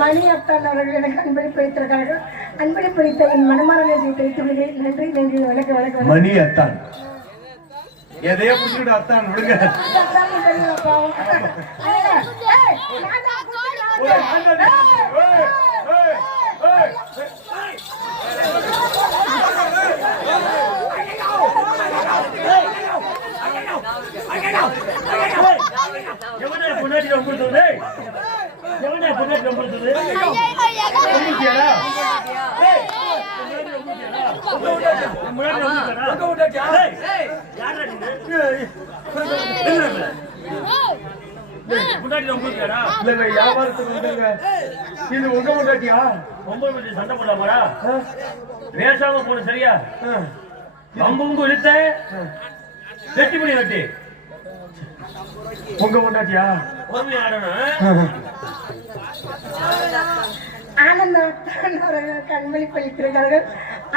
மணி அத்தான் அவர்கள் எனக்கு அன்பளிப்பு வைத்திருக்கிறார்கள். அன்பளிப்பு வைத்த என் மனமாரனை தெரிவித்து விடுகிறேன். நன்றி நன்றி. வணக்கம் வணக்கம். மணி அத்தான் எதையோ புடிச்சுட்டு அத்தான் விடுங்க. இது உங்க முன்னாடியா? சண்டை போடாமடா பேசாம போன சரியா? அம்புங்கு இழுத்த வெட்டி பண்ணி வெட்டி உங்க முன்னாடியா? ஆனந்தம் அன்பளிப்பு அளிக்கிறார்கள்.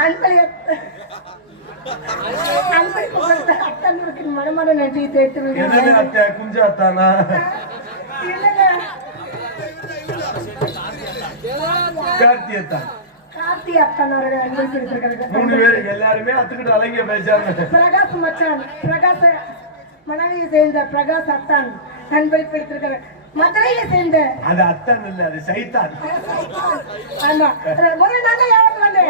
அன்பளிப்பு கொடுத்த அத்தானுக்கு மனமான நன்றியை தெரிவித்து விடுகிறேன். குஞ்சாத்தானா கார்த்தியத்தான் கார்த்தி அத்தான் அவர்கள் அன்பளிப்பு அளித்திருக்கிறார்கள். 3 பேர் எல்லாருமே அத்துக்கிட்டு அலங்கிய பேசாங்க. பிரகாஷ் மச்சான் பிரகாஷ் மனைவியை சேர்ந்த பிரகாஷ் அத்தான் அன்பளிப்பு அளித்திருக்கிறார். மதுரையை சேர்ந்த அது அத்தான் இல்ல, அது சைத்தான். ஆமா ஒரு நாள் யாரும் வந்து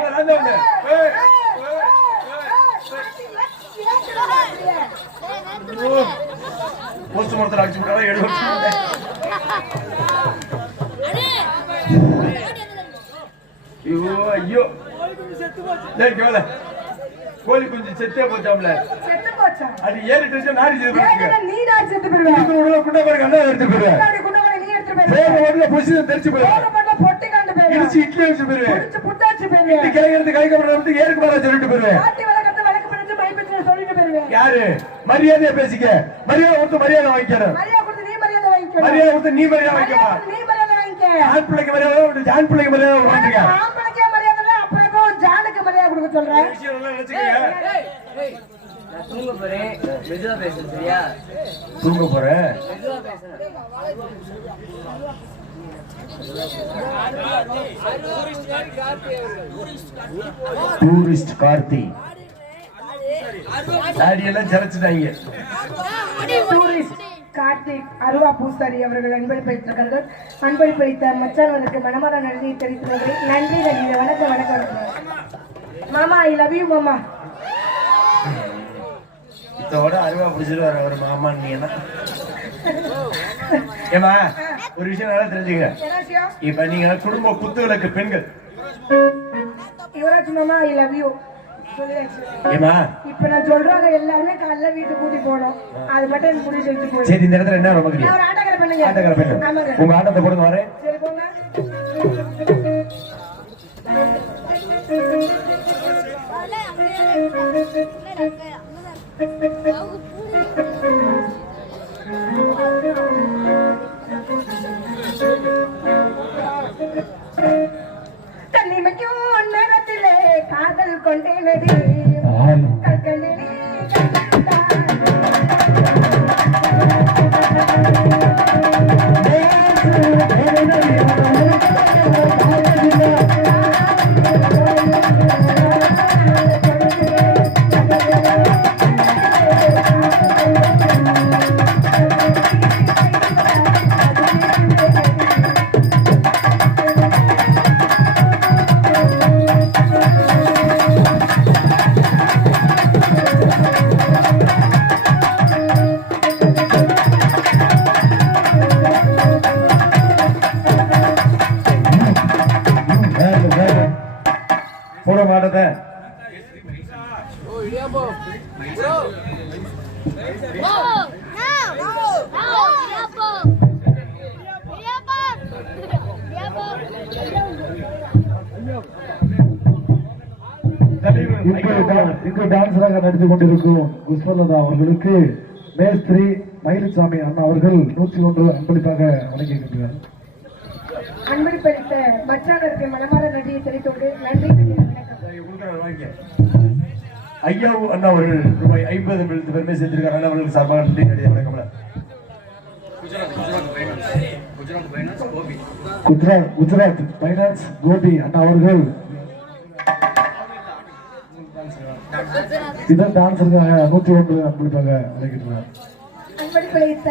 போஸ்ட் மார்ட்டம் அடிச்சு விட்டாலும் 7 வருஷம். ஐயோ ஐயோ கோழி குஞ்சு செத்தே போச்சாம்ல. அது ஏறிட்டு நாடி நீ செத்து போடுவேன். குண்டா பாருங்க அண்ணா எடுத்து போடுவேன். நீ எடுத்து போடுவேன். பொசிஷன் தெரிச்சு போடுவேன். பொட்டி கண்டு போடுவேன். இடிச்சு இட்லி வச்சு போடுவேன். புட்டாச்சு போடுவேன். கிழங்கு கை கப்பறது ஏருக்கு மாற சொல்லிட்டு போடுவேன். காட்டி வளக்கத்த வளக்கு பிடிச்சு மை பிடிச்சு சொல்லிட்டு போடுவேன். யாரு மரியாதையா பேசிக்க. மரியாதை கொடுத்து மரியாதை வாங்கிக்கணும். மரியாதை கொடுத்து நீ மரியாதை வாங்கிக்கணும். மரியாதை கொடுத்து நீ மரியாதை வாங்கிக்கமா. நீ மரியாதை வாங்கிக்க. ஆண் பிள்ளைக்கு மரியாதை கொடுத்து ஆண் பிள்ளைக்கு மரியாதை வாங்கிக்க. ஆண் பிள்ளைக்கு மரியாதை இல்ல, அப்புறம் ஏதோ ஜானுக்கு மரியாதை கொடுக்க சொல்றேன். நான் தூங்க போறேன். மெதுவா பேசு சரியா? தூங்க போறேன். மெதுவா பேசணும். டூரிஸ்ட் கார்த்தி தாடி எல்லாம் ஜரச்சுட்டாங்க. டூரிஸ்ட் கார்த்திக் அருவா பூசாரி அவர்கள் அன்பளிப்பு வைத்திருக்கிறார்கள். அன்பளிப்பு வைத்த மச்சானவருக்கு மனமார நன்றியை தெரிவித்துள்ளது. நன்றி நன்றி. வணக்கம் வணக்கம் வணக்கம். மாமா ஐ லவ் யூ மாமா. இதோட அருவா பிடிச்சிட்டு வர ஒரு மாமா. நீ என்ன ஏமா ஒரு விஷயம் நல்லா தெரிஞ்சுங்க. இப்ப நீங்க குடும்ப குத்துவிளக்கு பெண்கள். யுவராஜ் மாமா ஐ லவ் யூ. ஏமா இப்ப நான் சொல்றாங்க எல்லாருமே காலைல வீட்டுக்கு கூட்டி போனோம். அது மட்டும் எனக்கு முடிவு செஞ்சு போய். சரி இந்த இடத்துல என்ன ரொம்ப தெரியும்? ஒரு ஆட்டக்கார பண்ணுங்க. ஆட்டக்கார பண்ணுங்க. உங்க ஆட்டத்தை போடுங்க வரேன். சரி போங்க. தன்னிமைக்கும் நேரத்திலே காதல் கொண்டேனடி கல்கண்டே இங்கு டான்ஸராக நடித்துக் கொண்டிருக்கும் குஷ்வலதா அவர்களுக்கு மேஸ்திரி மயிலுசாமி அண்ணா அவர்கள் 101 அன்பளிப்பாக வழங்கியிருக்கிறார். அன்பளிப்பளித்த மச்சானருக்கு மனமார நன்றியை தெரிவித்தோடு நன்றி வணக்கம். ஐயா அண்ணா அவர்கள் ரூபாய் 50 பெருமை சேர்த்திருக்கார். அண்ணா அவர்களுக்கு சார்பாக நன்றி வணக்கம். குஜராத் பைனான்ஸ் கோபி அண்ணா அவர்கள் இதன் டான்ஸருக்காக 101 அன்பளிப்பாக அழைக்கிறார். அன்பளிப்பளித்த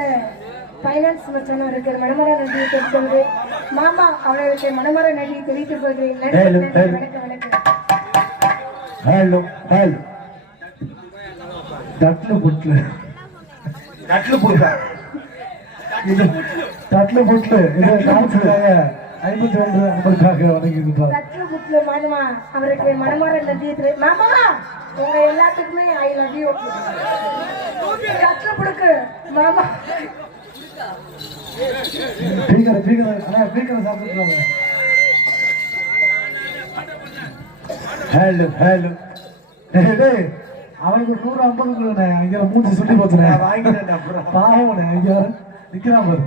பைனான்ஸ் மச்சானவருக்கு மனமார நன்றியை தெரிவித்தோடு மாமா அவர்களுக்கு மனமார நன்றியை தெரிவித்துக் கொள்கிறேன். நன்றி வணக்கம். ஹலோ ஹலோ தட்லு புட்லு இது தட்லு புட்லு இது டான்ஸருக்காக 51 அன்பளிப்பாக வழங்குகின்றார். தட்லு புட்லு மாமா அவருக்கு மனமார நன்றியை தெரிவி மாமா உங்க எல்லாத்துக்குமே ஐ லவ் யூ. தட்லு புடுக்கு மாமா சாப்பிட்டுருக்காங்க. ஹலோ ஹலோ அவனுக்கு 150 அங்க மூஞ்சி சுட்டி போச்சுனே வாங்கிட்டேன். பாவம் அங்க நிக்கிறான் பாரு.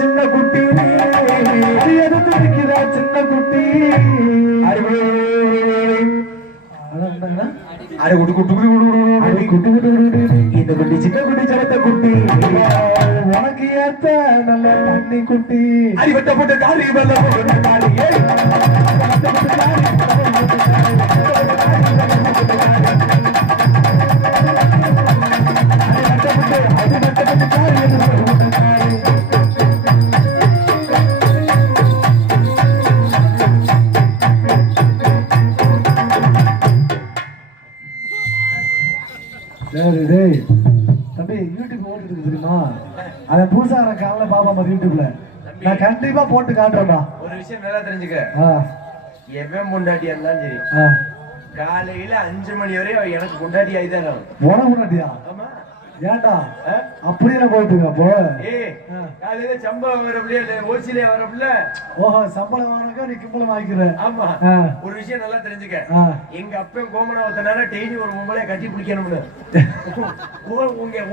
சின்ன குட்டி சின்ன குட்டி அरे குட்டி குட்டி குட்டி குட்டி இந்த குட்டி சின்ன குட்டி சரத்த குட்டி உனக்கு ஏத்த நல்ல தண்ணி குட்டி அடிபட்ட போட்டு காரி வெள்ள போட்டு காரி தம்பி யூடியூப் ஓடிட்டு தெரியுமா? அதை புதுசா காலைல பாப்பா மாதிரி யூடியூப்ல நான் கண்டிப்பா போட்டு காட்டுறேன்டா. ஒரு விஷயம் நல்லா தெரிஞ்சுக்க. எவன் முண்டாட்டியா இருந்தாலும் சரி காலையில 5 மணி வரை எனக்கு முண்டாட்டி ஆயிதான் உனக்கு முன்னாடியா? ஆமா. ஏன்டா அப்படியே போயிட்டு அப்போ காலையில சம்பளம் வரப்படியா ஓசிலே வரப்பல. ஓஹோ சம்பளம் வாங்கினாக்கா நீ கிம்பளம் வாங்கிக்கிற. ஆமா. ஒரு விஷயம் நல்லா தெரிஞ்சுக்க. எங்க அப்பன் கோமணம் ஒத்த நேரம் டெய்லி ஒரு பொம்பளைய கட்டி பிடிக்கணும்னு.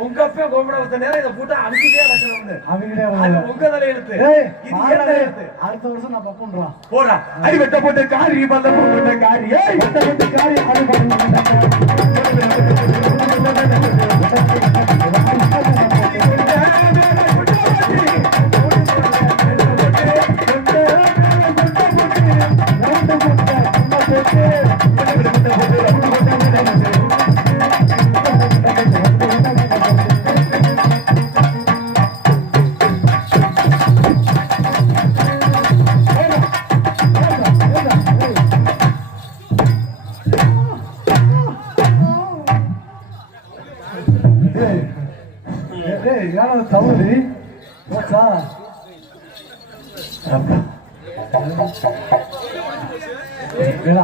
உங்க அப்பன் கோமணம் ஒத்த நேரம் இதை போட்டு அனுப்பிட்டே வைக்கணும்னு. அவங்க உங்க தலையெழுத்து. அடுத்த வருஷம் நான் பப்புன்றான் போடா. அடிபட்ட போட்டு காரி பல்ல போட்ட காரி காரி தவறு போச்சா?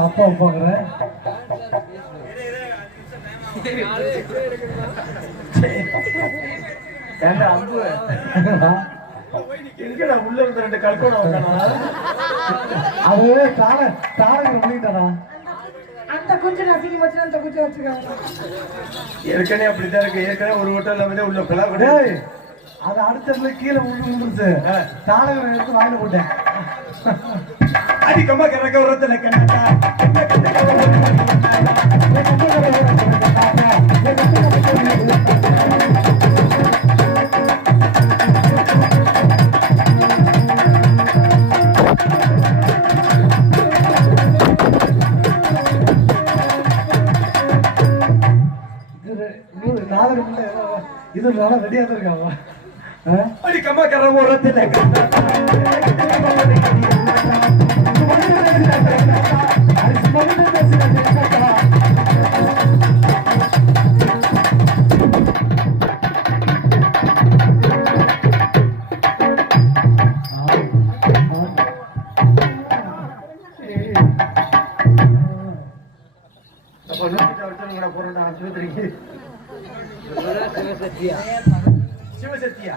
அப்பா அப்பாங்கிற உள்ள இருந்த 2 கல்கோணம் அது தாரங்க பண்ணிட்டானா? அந்த குஞ்சு நசிக்கி வச்சு அந்த குஞ்சு வச்சுக்காங்க. ஏற்கனவே அப்படித்தான் இருக்கு. ஏற்கனவே ஒரு ஹோட்டல்ல வந்து உள்ள பிளா கூட அது அடுத்த கீழே விழுந்துருச்சு. தாளகரை எடுத்து வாயில போட்டேன். அதிகமா கிறக்க உரத்துல கண்ணா இது நல்லா ரெடியா தான் இருக்காங்க. அதிகமா கிறக்க உரத்துல சிவசக்தியா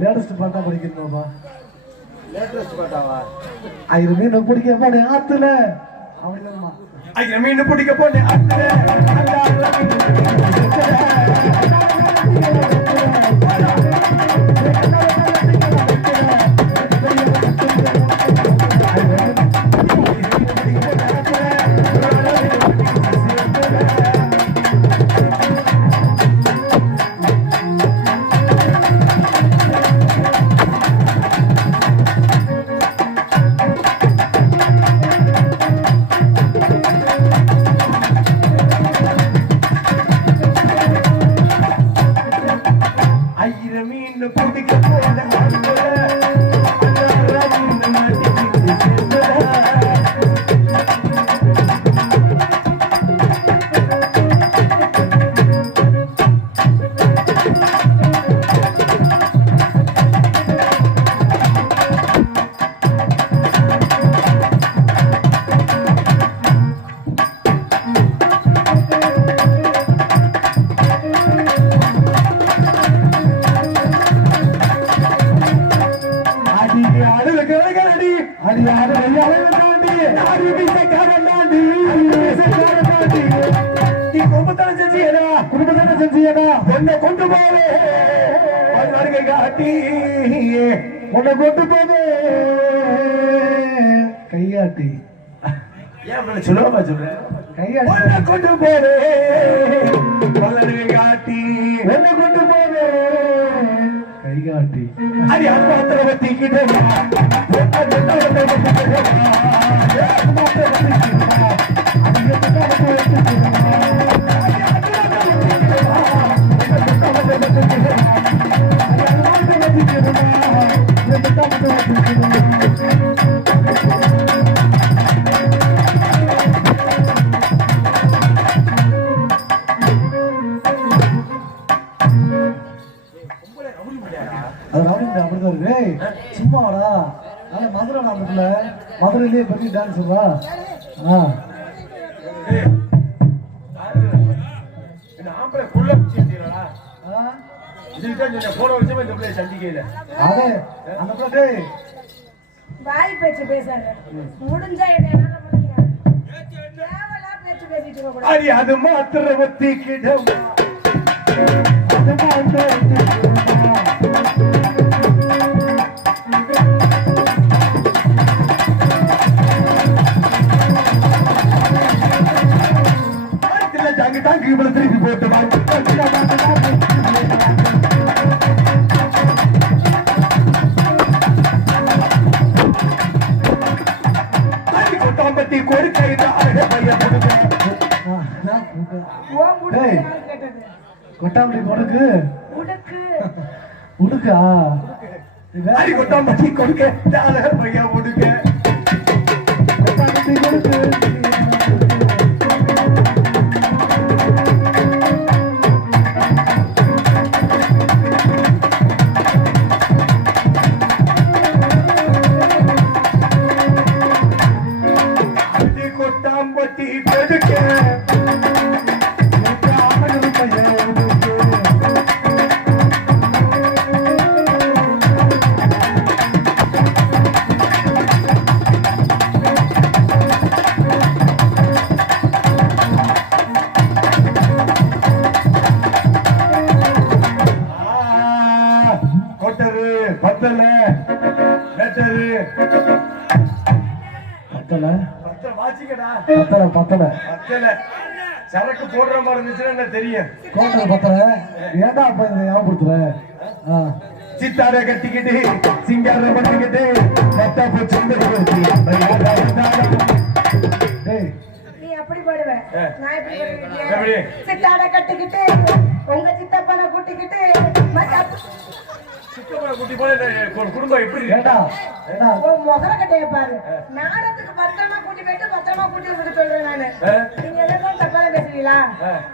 லேட்டஸ்ட் பாட்டா படிக்கணுமாப்பா? லேட்டஸ்ட் பாட்டாவா? ஐயர் மீன் பிடிக்க போனேன் ஆத்துல அப்படிதான்மா. ஐயர் மீன் பிடிக்க போனேன் ஆத்துல. கொண்டு போவே காட்டி உன்னை கொண்டு போவே கையாட்டி. ஏன் சொல்லுவா சொல்றேன்? கையாட்டி கொண்டு போவே காட்டி உன்னை கொண்டு போவே கைகாட்டி. அது அம்மாத்திர வத்திக்கிட்டே சும்மாடா மதுரை நாமத்துல மதுரையிலேயே பெரிய டான்ஸ் வாய் பேச்சு பேசாத. முடிஞ்சா பேச்சு பேசிட்டு கூடாது. அது மாத்திர வத்திக்கிடும் தாங்கி திருப்பி போட்டு கொட்டாம்பட்டி கொடுக்கை கொட்டாம்பட்டி கொடுக்கு உடுக்கா கொட்டாம்பட்டி கொடுக்க பையா உடுக்க கொட்டாம்பட்டி கொடுக்கு சரக்கு போடுற மாதிரி இருந்துச்சுன்னா தெரியும். ஏண்டா ஞாபகப்படுத்துற? சித்தார கட்டிக்கிட்டு சிங்கார பண்ணிக்கிட்டு நீ அப்படி பாடுவேன். சித்தார கட்டிக்கிட்டு உங்க சித்தப்பனை கூட்டிக்கிட்டு குடும்பம் எப்படி முகர கட்டைய பாரு. நாடத்துக்கு பத்திரமா கூட்டி போயிட்டு பத்திரமா கூட்டி வந்து சொல்றேன் நானு. நீங்க எல்லாம் தப்பா பேசுவீங்களா?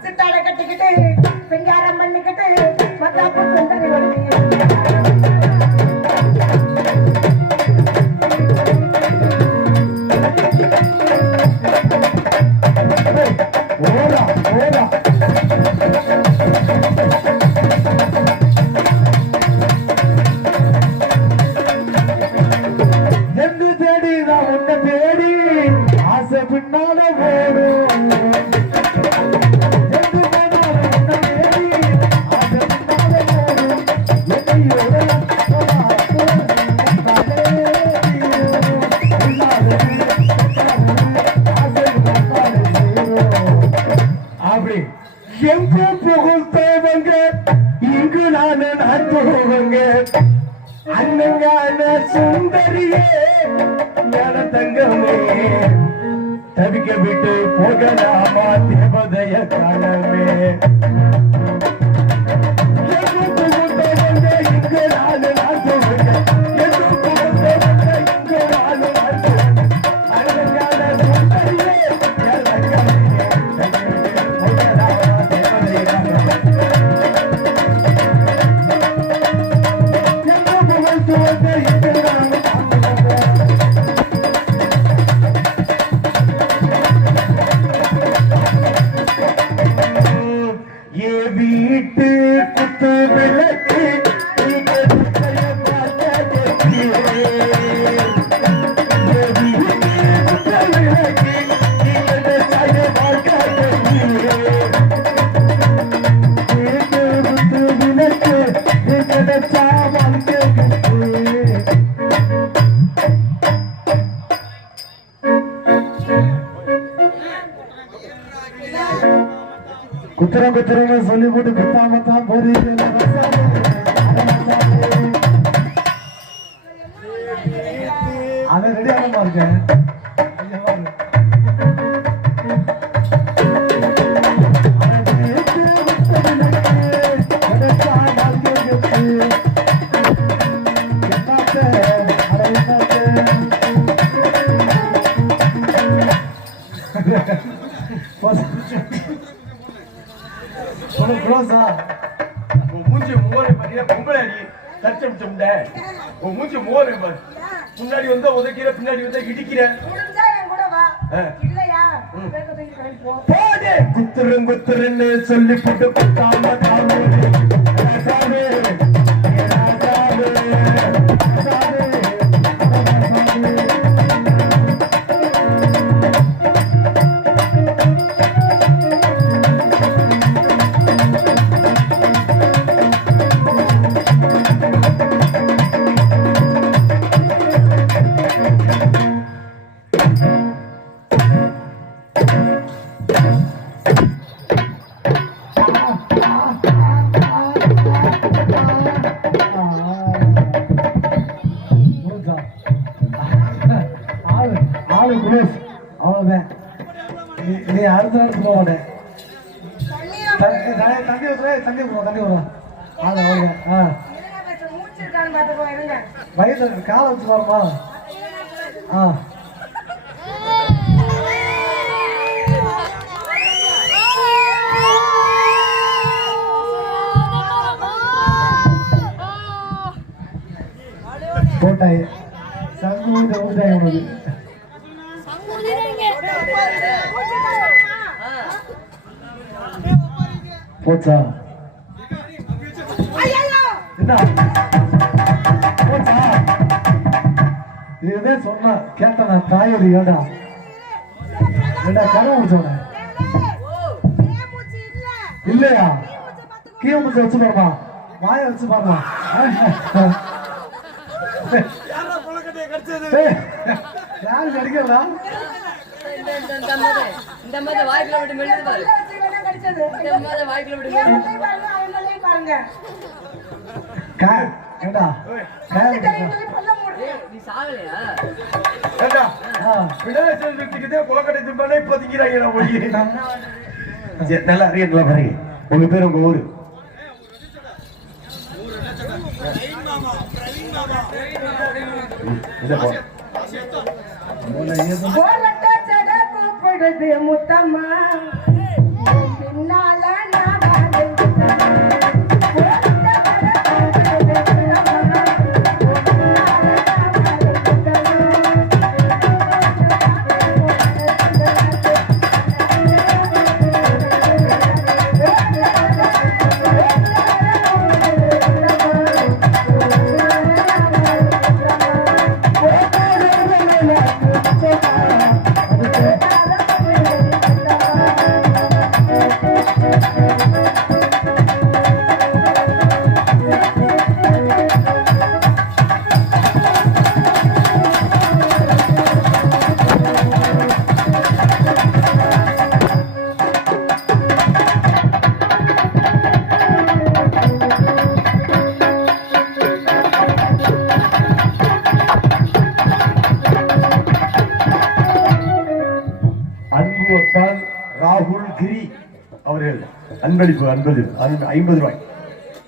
சித்தாட கட்டிக்கிட்டு சிங்காரம் பண்ணிக்கிட்டு மத்தாப்பு சொந்தனை வருவீங்க. இங்கு நானு நாட்டுவங்க அண்ணங்கான சுந்தரியே ஞான தங்கமே தவிக்க விட்டு போகலாமா தேவதைய காணமே இங்கு நானு நாட்டுவங்க இங்கு நானு நாட்டுவங்க அண்ணங்கான சுந்தரியே ஞான தங்கமே போகலாமா தேவதைய காணமே வீட்டு குத்து விளக்கு குத்துறம் குத்துறன்னு சொல்லி போட்டு குத்தாமத்தான் போறீங்க அவன் ரெடி ஆகாம இருக்கேன் மூஞ்சி மோரு பாத்தீங்கன்னா பொம்பளை அடி தச்சம் சுண்ட உன் மூஞ்சி மோரு பாரு முன்னாடி வந்தா உதைக்கிற பின்னாடி வந்தா இடிக்கிற முடிஞ்சா என் கூட வா இல்லையா பேக்க தூக்கி கழட்டி போ போடு குத்துரும் குத்துருன்னு சொல்லி போட்டு குத்தாம தாமு ராசாவே ராசாவே ராசாவே அவ்வளவுதான் நீ அடுத்த நாள் போக மாட்டேன் தண்ணி ஊத்துறேன் தண்ணி ஊத்துறேன் அவ்வளோதான் வயிற்று காலை வச்சு பாருமா போட்டாய் சங்கு ஊட்டாய் உனக்கு போச்சா என்ன போச்சா இதுதான் சொன்ன கேட்ட நான் தாயோடு ஏடா ஏடா கரை முடிச்சவன இல்லையா கீழே முடிச்சு வச்சு பாருமா வாய வச்சு பாருமா யாரு கிடைக்கிறதா இந்த மாதிரி வாய்க்குள்ள விட்டு மெல்லுது பாரு இந்த மாதிரி வாய்க்குள்ள விட்டு பாருங்க நீ சாகலையா நல்லா அறிய பாருங்க உங்க பேர் உங்க ஊரு முத்தம்மா பின்னால அன்பளிப்பு 50 ரூபாய்.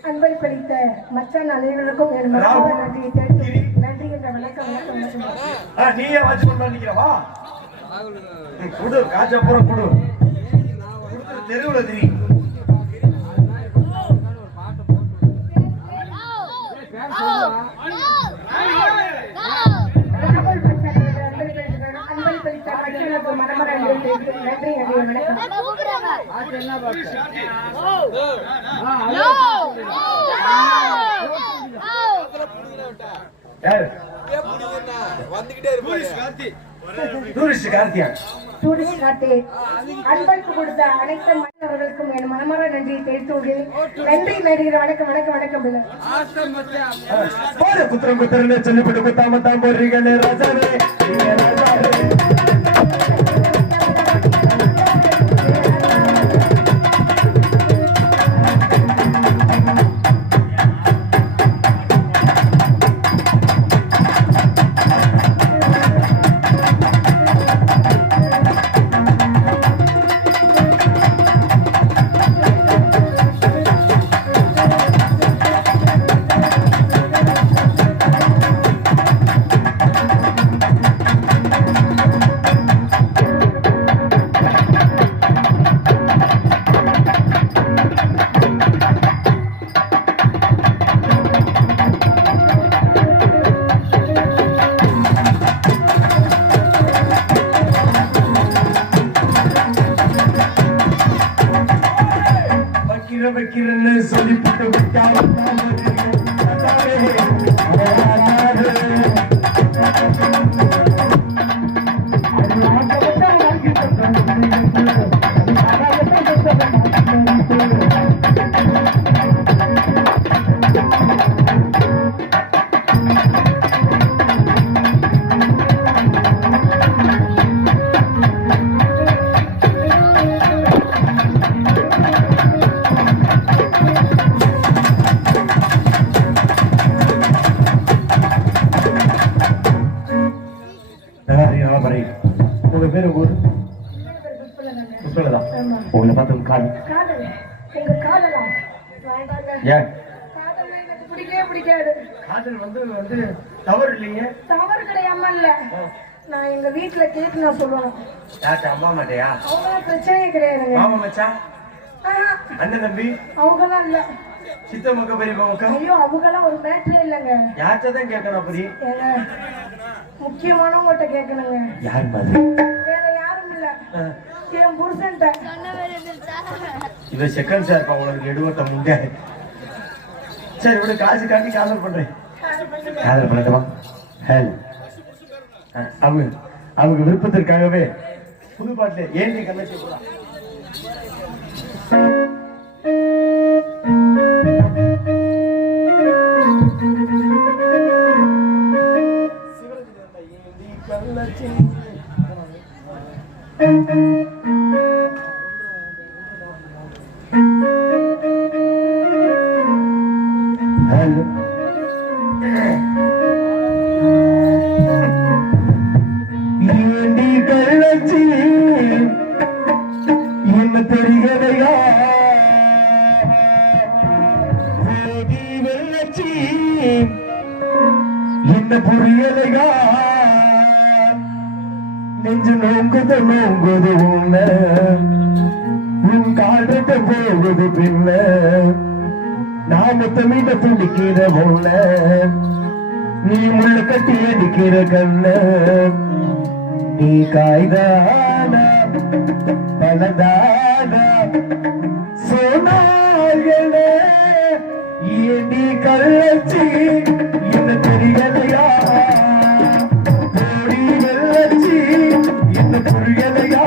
அன்பளிப்பளித்த மச்சான் அனைவருக்கும் என் மனமார்ந்த நன்றியை தெரிவித்து நன்றி என்ற வணக்கம் வணக்கம் வணக்கம். நீயே வாட்ச் பண்ண நினைக்கிறவா? குடு காய்ச்ச பூரா குடு. தெருவுல திரி. அன்பளிப்பளித்த மச்சானுக்கு மனமார்ந்த நன்றியை தெரிவித்து நன்றி என்ற வணக்கம். யாரு? டூரிஸ்ட் கார்த்தியா. டூரிஸ்ட் கார்த்தி அன்பளிப்பு கொடுத்த அனைத்து மாணவர்களுக்கும் என் மனமார்ந்த நன்றியை தெரிவித்துள்ளேன். நன்றி நடிகர் வணக்கம் வணக்கம் வணக்கம். போற குத்திரம் குத்திரன்னு சொல்லிவிட்டு குத்தாம தான் போடுறீங்களே ராஜாவே ராஜாவே. வைக்கிறேன்னு சொல்லிவிட்டு விட்டாலும் உங்க பேரு ஊர் புஷ்பலதா. உங்களை பார்த்து காதல் உங்க காதலா? ஏன் காதல் எனக்கு பிடிக்கவே பிடிக்காது. காதல் வந்து தவறு இல்லைங்க. தவறு கிடையாம இல்ல, நான் எங்க வீட்டுல கேட்டு நான் சொல்லணும். யார்ட்ட? அம்மா மாட்டையா? அவங்க பிரச்சனையே கிடையாதுங்க. மாமா மச்சான் அண்ணன் தம்பி அவங்கெல்லாம் இல்ல. சித்த மக்க பெரிய மக்க? ஐயோ அவங்கெல்லாம் ஒரு மேட்டரே இல்லைங்க. யார்கிட்டதான் கேட்கணும்? அப்படி முக்கியமானவங்கள்ட்ட கேட்கணுங்க. யார் மாதிரி? வேற யாரும் இல்ல, என் புருஷன்ட்ட. இவ செகண்ட் சார் உங்களுக்கு எடுவட்டம் உண்டு. சரி விட காசு காட்டி காதல் பண்றேன். காதல் பண்ணட்டுமா? ஹேல் அவங்க விருப்பத்திற்காகவே புது பாட்டுல ஏன் நீ கண்ணாச்சி போடா. என்ன தெரியலையா வெள்ளச்சி என்ன புரியலையா நெஞ்சு நோங்குது உன்ன உன் காலத்த போகுது பின்ன நாம மீத துடிக்கிற உன்ன நீ முள்ள கட்டி அடிக்கிற கண்ண நீ காய்தானா பலதானா சோனாகளே ஏண்டி கள்ளச்சி என்ன தெரியலையா ஓடி வெள்ளச்சி என்ன புரியலையா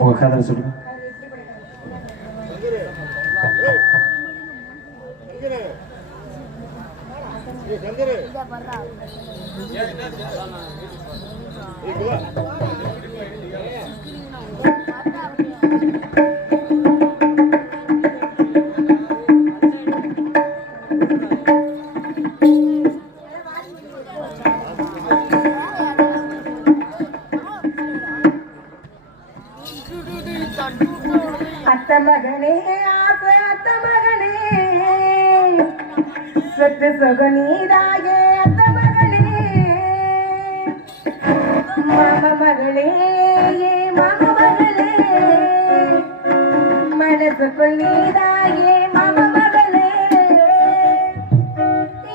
உங்க காதல சொல்லுங்க. அத்த மகனே ஆசை அத்த மகனே சொத்து சொகனீராயே அத்த மகனே மாம மகளே மாம மகளே மனசுக்குள் நீராயே மாம மகளே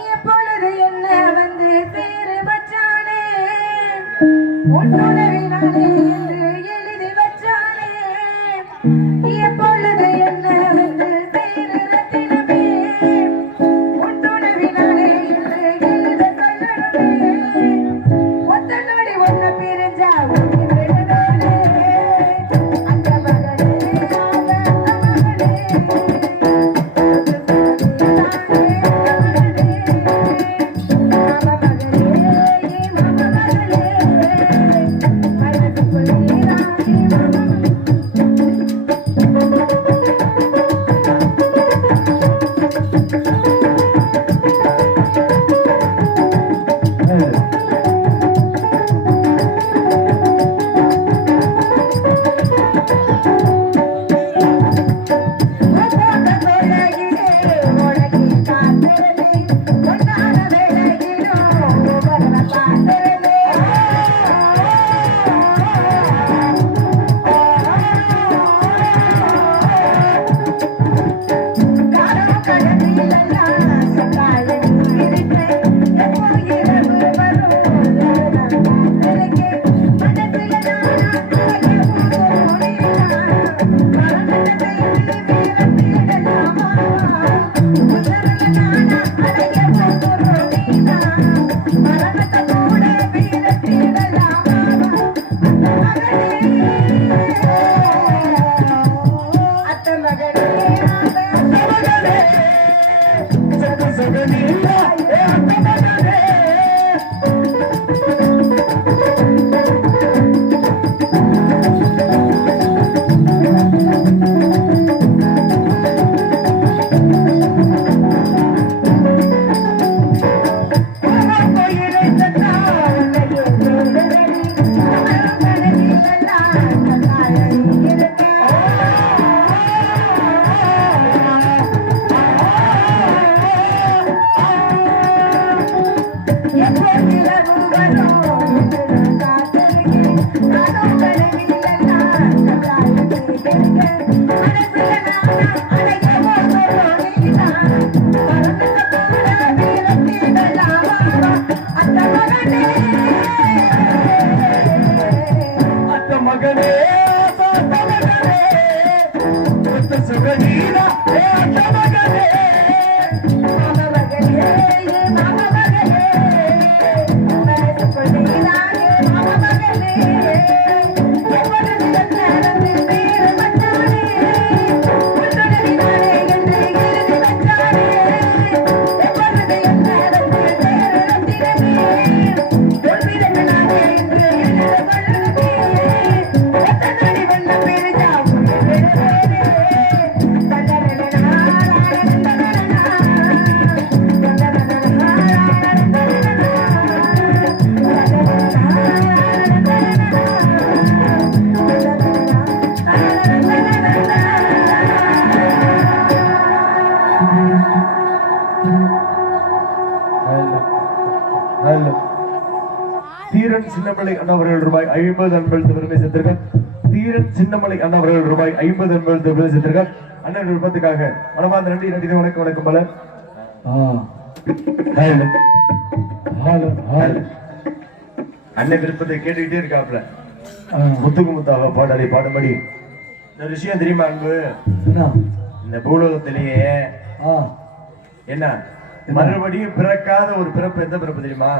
எப்பொழுது என்ன வந்து சேரு மச்சானே உன்னுணவினாலே என்று எழுதி வச்சானே எப்பொழுது என்ன வந்து சேரு ரத்தினமே உன்னுணவினாலே என்று எழுத சொல்லணுமே ஒத்தனோடி ஒன்ன பிரிஞ்சா உன்னை விடுதானே அந்த மகனே மாம மகளே மனசுக்குள் தீரன் சின்னமலை அண்ணாவர்கள் ரூபாய் 50 அன்பளித்த பெருமை சேர்த்திருக்கார். தீரன் சின்னமலை அண்ணாவர்கள் ரூபாய் 50 அன்பளித்த பெருமை சேர்த்திருக்கார். அண்ணன் விருப்பத்துக்காக மனமார்ந்த நன்றி. நன்றி. வணக்கம். வணக்கம் பல அண்ணன் விருப்பத்தை கேட்டுக்கிட்டே இருக்காப்ல. முத்துக்கு முத்தாக பாடலை பாடும்படி இந்த விஷயம் தெரியுமா அன்பு? இந்த பூலோகத்திலேயே என்ன மறுபடியும் பிறக்காத ஒரு பிறப்பு எந்த பிறப்பு தெரியுமா?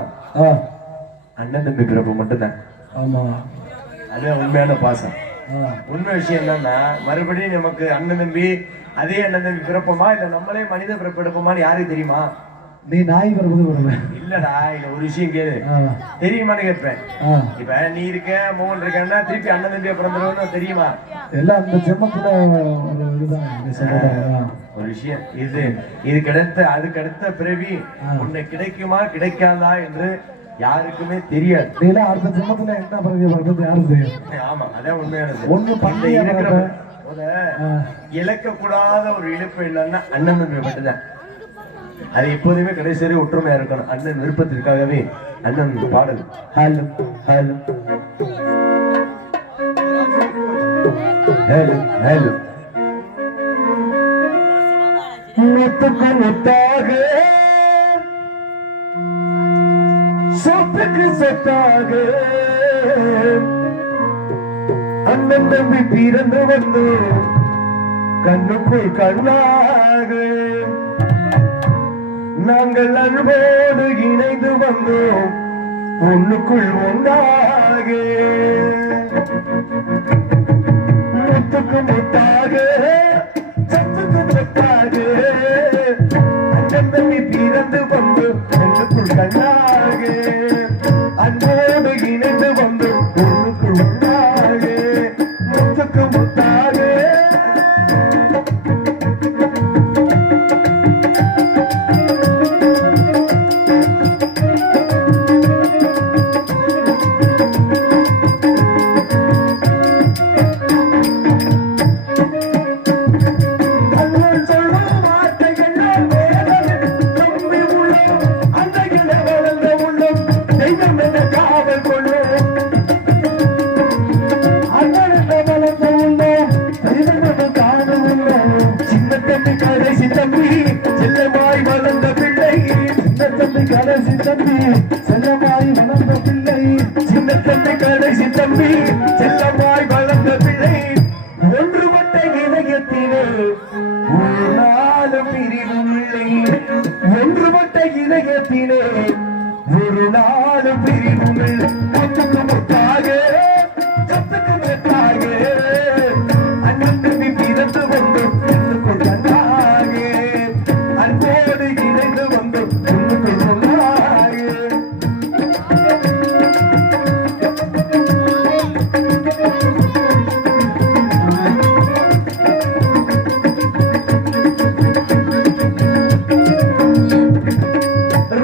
அண்ணன் தம்பி பிறப்பு மட்டும்தான். அதுதான் உண்மையான பாசம். உண்மை விஷயம் என்னன்னா மறுபடியும் நமக்கு அண்ணன் தம்பி அதே அண்ணன் தம்பி பிறப்போமா இல்ல நம்மளே மனித பிறப்பு எடுப்போமான்னு யாருக்கு தெரியுமா? நீ நாய் பிறப்பு இல்லடா. இல்ல ஒரு விஷயம் கேளு, தெரியுமான்னு கேட்பேன். இப்ப நீ இருக்க மோகன் இருக்கன்னா திருப்பி அண்ணன் தம்பியா பிறந்துருவோம்னு தெரியுமா? எல்லாம் அந்த ஜென்மத்துல ஒரு இதுதான் ஒரு விஷயம். இதுக்கு அடுத்த பிறவி உன்னை கிடைக்குமா கிடைக்காதா என்று யாருக்குமே தெரியாது. அடுத்த ஜென்மத்துல என்ன பிறகு பிறகு யாரும் தெரியாது. ஆமா, அதான் உண்மையானது. ஒண்ணு பண்ண இழக்க கூடாத ஒரு இழப்பு இல்லைன்னா அண்ணன் தம்பி மட்டும்தான். அது எப்போதுமே கடைசி வரை ஒற்றுமையா இருக்கணும். அண்ணன் விருப்பத்திற்காகவே அண்ணன் பாடல். ஹலோ ஹலோ ஹலோ ஹலோ முத்துக்கு முத்தாக சொத்துக்கு சொத்தாக அண்ணன் தம்பி பிறந்து வந்து கண்ணுக்குள் கண்ணாக நாங்கள் அன்போடு இணைந்து வந்தோம் ஒண்ணுக்குள் ஒன்றாக முத்துக்கு முத்தாக சத்துக்கு முத்தாக அண்ணன் தம்பி பிறந்து வந்து கண்ணுக்குள் கண்ணாக அன்போடு இணைந்து வந்து ஒண்ணுக்குள் ஒன்றாக முத்துக்கு முத்தாக ஒரு நாள் பிரிவும் முத்துக்கு முத்தாக சத்துக்கு முத்தாக அண்ணன் தம்பி பிறந்து வந்து கண்ணுக்குள் கண்ணாக அன்போடு இணைந்து வந்து கண்ணுக்குள் சொன்னாக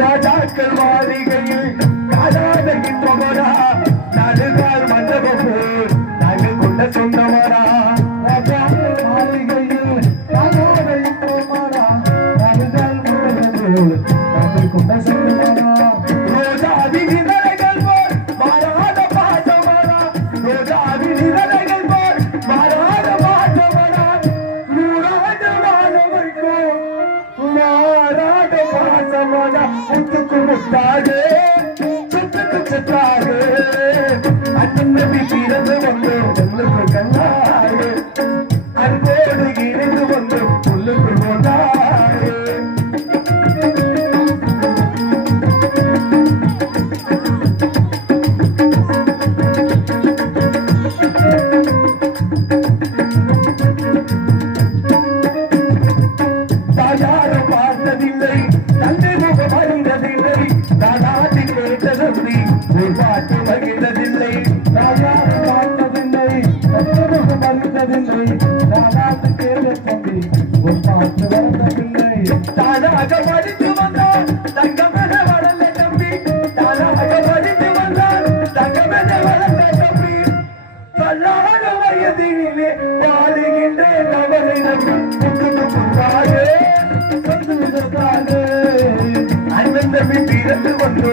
ராஜாக்கள் மாளிகையில் காணாத இன்பமரா நடுகால் மண்டபம் போல் நாங்கள் கொண்ட சொந்தமரா ராஜாக்கள் மாளிகையில் காணாத இன்பமரா நடுகால் மண்டபம் போல் நாங்கள் கொண்ட சொந்தமரா ரோஜாதி விதழக முத்துக்கு முத்தாக சொத்துக்கு சொத்தாக அண்ணன் நபி பிறந்து வந்து பொண்ணுக்கு கண்ணாக அன்போடு இணைந்து வந்து பொண்ணுக்கு கொண்டாடு தாயாரும் பார்த்ததில்லை தந்தை முகம் அறிந்ததில்லை தாலாட்டி கேட்டதன்றி ஒரு பாட்டு மகிழ்ந்ததில்லை தாயாரும் பார்த்ததில்லை தந்தை முகம் அறிந்ததில்லை தாலாட்டு கேட்டதன்றி ஒரு பாட்டு வளர்ந்ததில்லை தானாக படித்து வந்தால் தங்கமென வளர்ந்த தம்பி தானாக படித்து வந்தால் தங்கமென வளர்ந்த தம்பி பல்லாத வயதினிலே வாழுகின்ற கவலை நம்பி அண்ணன் தம்பி பிறந்து வந்து